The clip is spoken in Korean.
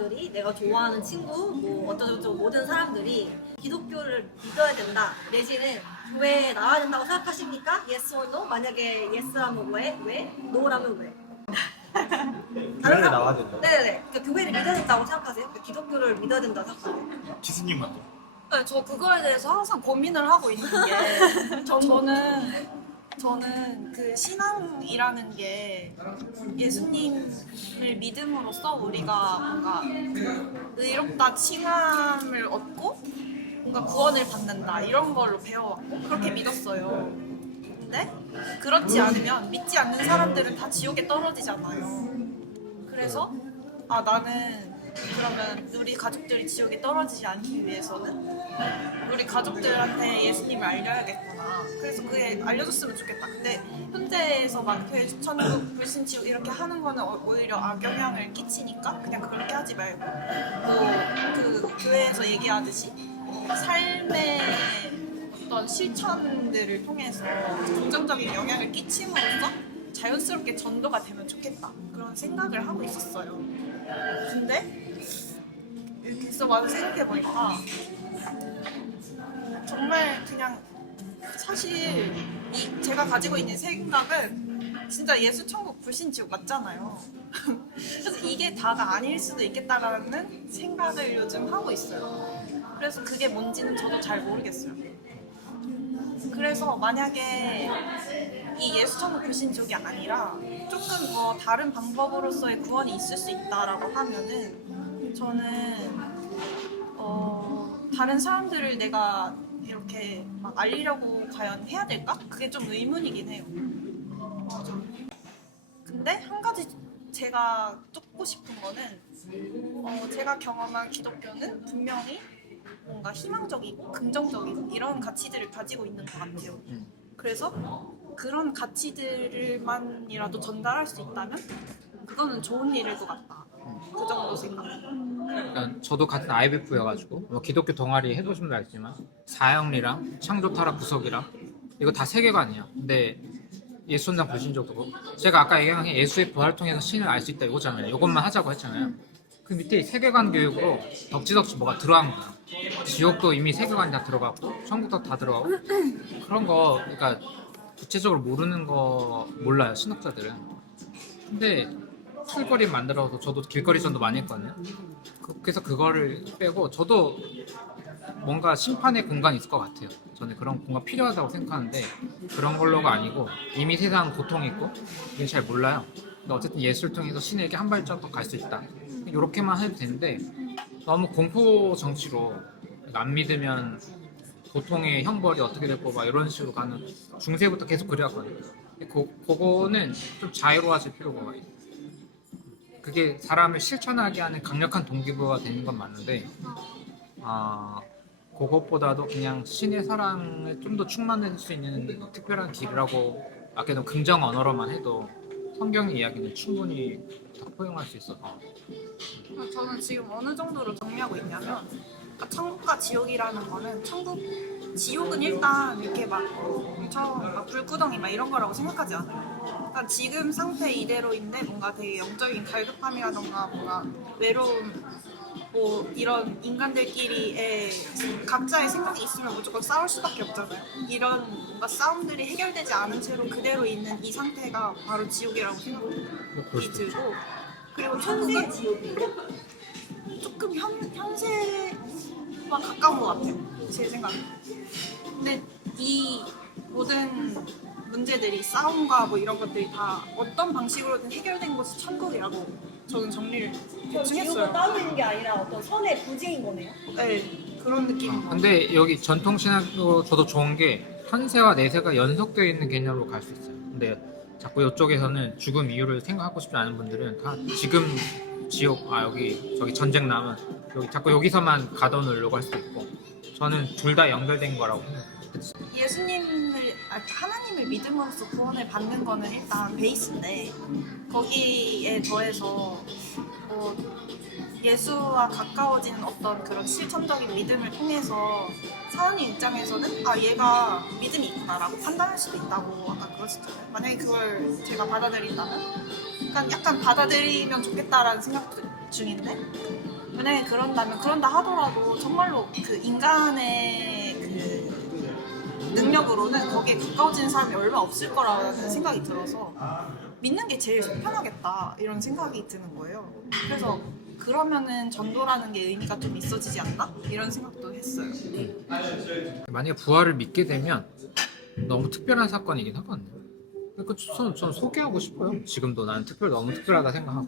사람들이, 내가 좋아하는 친구, 뭐 어쩌고저쩌고 모든 사람들이 기독교를 믿어야 된다 내지는 교회에 나와야 된다고 생각하십니까? Yes or no? 만약에 yes라면 왜? 왜? no라면 왜? 교회에 나와야 된다. 네네. 그러니까 교회를 믿어야 된다고 생각하세요? 그러니까 기독교를 믿어야 된다고 생각하세요? 기수님은 네, 저 그거에 대해서 항상 고민을 하고 있는 게 저는 그 신앙이라는 게 예수님을 믿음으로써 우리가 뭔가 의롭다 칭함을 얻고 뭔가 구원을 받는다 이런 걸로 배워왔고 그렇게 믿었어요. 근데 그렇지 않으면 믿지 않는 사람들은 다 지옥에 떨어지잖아요. 그래서 나는 그러면 우리 가족들이 지옥에 떨어지지 않기 위해서는 우리 가족들한테 예수님을 알려야겠구나. 그래서 그게 알려줬으면 좋겠다. 근데 현대에서 막 천국, 불신지옥 이렇게 하는 거는 오히려 악영향을 끼치니까 그냥 그렇게 하지 말고 그 교회에서 얘기하듯이 삶의 어떤 실천들을 통해서 긍정적인 영향을 끼침으로써 자연스럽게 전도가 되면 좋겠다. 그런 생각을 하고 있었어요. 근데 이렇게 있어 와서 생각해보니까 정말 그냥 사실 제가 가지고 있는 생각은 진짜 예수 천국 불신 지옥 맞잖아요. 그래서 이게 다가 아닐 수도 있겠다라는 생각을 요즘 하고 있어요. 그래서 그게 뭔지는 저도 잘 모르겠어요. 그래서 만약에 이 예수 천국 불신 지옥이 아니라 조금 더 다른 방법으로서의 구원이 있을 수 있다라고 하면은 저는 다른 사람들을 내가 이렇게 막 알리려고 과연 해야 될까? 그게 좀 의문이긴 해요. 근데 한 가지 제가 쫓고 싶은 거는 제가 경험한 기독교는 분명히 뭔가 희망적이고 긍정적이고 이런 가치들을 가지고 있는 것 같아요. 그래서 그런 가치들만이라도 전달할 수 있다면 그거는 좋은 일일 것 같다. 그 정도 생각. 일단 저도 같은 IBF여가지고 뭐 기독교 동아리 해보신 분도 알지만 사형리랑 창조타락 구석이랑 이거 다 세계관이야. 근데 예수전당 불신족도 제가 아까 얘기한 게 예수의 부활을 통해서 신을 알 수 있다 이거잖아요. 이것만 하자고 했잖아요. 그 밑에 세계관 교육으로 덕지덕지 뭐가 들어간 거야. 지옥도 이미 세계관이 다 들어가고 천국도 다 들어가고 그런 거 그러니까 구체적으로 모르는 거 몰라요 신학자들은. 근데 풀거리 만들어서 저도 길거리 전도 많이 했거든요. 그래서 그거를 빼고 저도 뭔가 심판의 공간이 있을 것 같아요. 저는 그런 공간 필요하다고 생각하는데 그런 걸로가 아니고 이미 세상 고통이 있고 이건 잘 몰라요. 근데 어쨌든 예수를 통해서 신에게 한 발짝 더 갈 수 있다. 이렇게만 해도 되는데 너무 공포 정치로 안 믿으면 고통의 형벌이 어떻게 될 거 막 이런 식으로 가는 중세부터 계속 그래왔거든요. 그거는 좀 자유로워질 필요가 있어요. 그게 사람을 실천하게 하는 강력한 동기부여가 되는 건 맞는데 그것보다도 그냥 신의 사랑을 좀 더 충만할 수 있는 특별한 길이라고 아까도 긍정 언어로만 해도 성경의 이야기는 충분히 다 포용할 수 있어서 저는 지금 어느 정도로 정리하고 있냐면 천국과 지옥이라는 거는 지옥은 일단 이렇게 막 불구덩이 막 이런 거라고 생각하지 않아요. 그러니까 지금 상태 이대로인데 뭔가 되게 영적인 갈급함이라던가 뭔가 외로움 뭐 이런 인간들끼리의 각자의 생각이 있으면 무조건 싸울 수밖에 없잖아요. 이런 뭔가 싸움들이 해결되지 않은 채로 그대로 있는 이 상태가 바로 지옥이라고 생각이 들고 그리고 현재 지옥이요? 조금 현세와 가까운 것 같아요. 제 생각에. 근데 이 모든 문제들이 싸움과 뭐 이런 것들이 다 어떤 방식으로든 해결된 것이 천국이라고 저는 정리를 대충 지옥은 했어요. 따로 있는 게 아니라 어떤 선의 부재인 거네요? 네, 그런 느낌. 근데 여기 전통신학도 저도 좋은 게 현세와 내세가 연속되어 있는 개념으로 갈 수 있어요. 근데 자꾸 이쪽에서는 죽음 이유를 생각하고 싶지 않은 분들은 다 지금 지옥 여기 저기 전쟁 나면 여기 자꾸 여기서만 가둬놓으려고 할 수도 있고 저는 둘 다 연결된 거라고 생각해요. 하나님을 믿음으로써 구원을 받는 거는 일단 베이스인데 거기에 더해서 예수와 가까워지는 어떤 그런 실천적인 믿음을 통해서 사원님 입장에서는 얘가 믿음이 있구나라고 판단할 수도 있다고 아까 그러셨잖아요. 만약에 그걸 제가 받아들인다면 약간 받아들이면 좋겠다라는 생각도 중인데 만약에 그런다 하더라도 정말로 그 인간의 그 능력으로는 거기에 가까워지는 사람이 얼마 없을 거라는 생각이 들어서 믿는 게 제일 편하겠다 이런 생각이 드는 거예요. 그래서 그러면은 전도라는 게 의미가 좀 있어지지 않나? 이런 생각도 했어요. 만약에 부활을 믿게 되면 너무 특별한 사건이긴 하거든요. 전 소개하고 싶어요. 지금도 나는 너무 특별하다 생각하고.